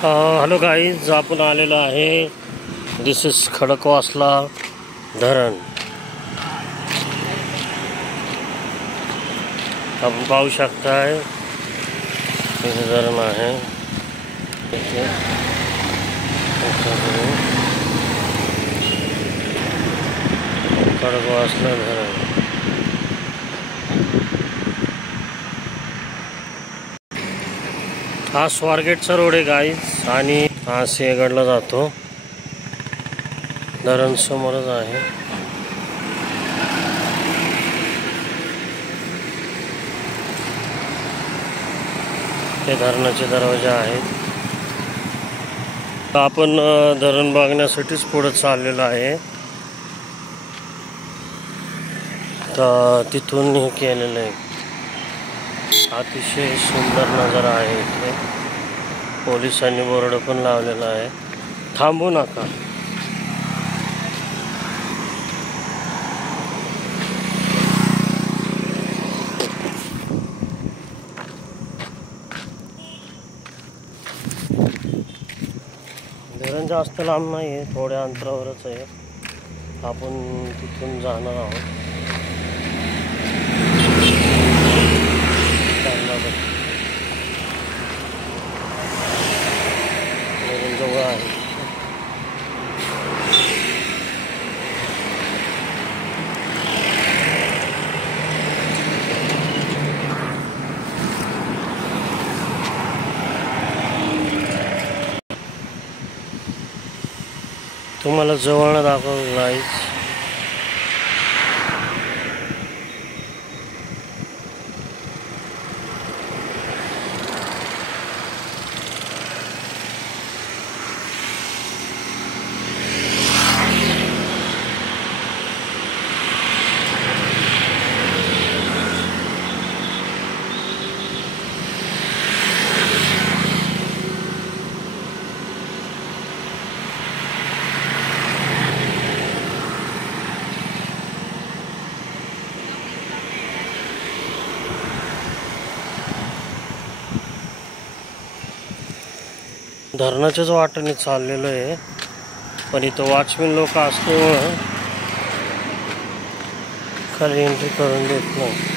Hello guys, आपण आलेलो आहे. दिस इज खडकवासला धरण. आपण पाहू शकताय इथे धरण आहे. खडकवासला धरण. हा स्वारगेटचा रोड आहे गाईज, आणि हा सिंहगडला जातो. धरण समोरच आहे. ते धरणाचे दरवाजे आहेत. आपण धरण बघण्यासाठीच पुढे चाललेलो आहे. तर तिथून हे केलेलं आहे. अतिशय सुंदर नजारा आहे इथे. पोलिसांनी बोर्ड पण लावलेला आहे, थांबू नका. धरण जास्त लांब नाही आहे, थोड्या अंतरावरच आहे. आपण तिथून जाणार आहोत. धरण जवळ आहे. तुम्हाला जवळ दाखवलं गाईज. धरणाच्याच वाटेने चाललेलो आहे, पण इथं वॉचमॅन लोक असल्यामुळं खाली एंट्री करून देत नाही.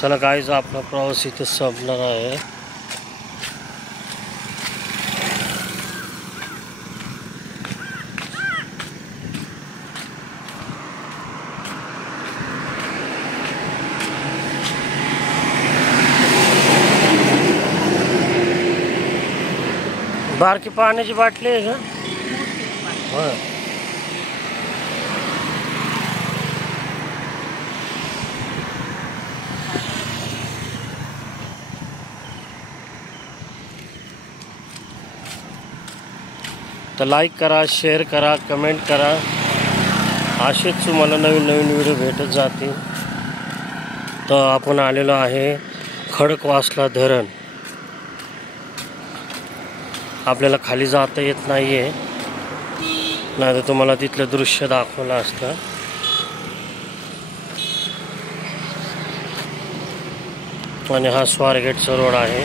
चला गाईज, आपला प्रवास इथे संपणार आहे. बारकी पाण्याची बाटली आहे का? हां. तर लाईक करा, शेअर करा, कमेंट करा. असेच तुम्हाला नवीन नवीन व्हिडिओ भेटत जातील. तर आपण आलेलो आहे खडकवासला धरण. आपल्याला खाली जाता येत नाही आहे, नाही तर तुम्हाला तिथलं दृश्य दाखवलं असतं. आणि हा स्वारगेटचा रोड आहे.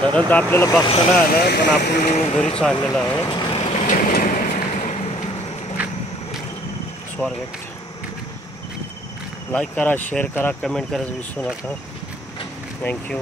धरण तर आपल्याला बघता नाही आलं, पण आपण घरी चाललेलो आहे. स्वारगेट. लाईक करा, शेअर करा, कमेंट करायचं विसरू नका. थँक्यू.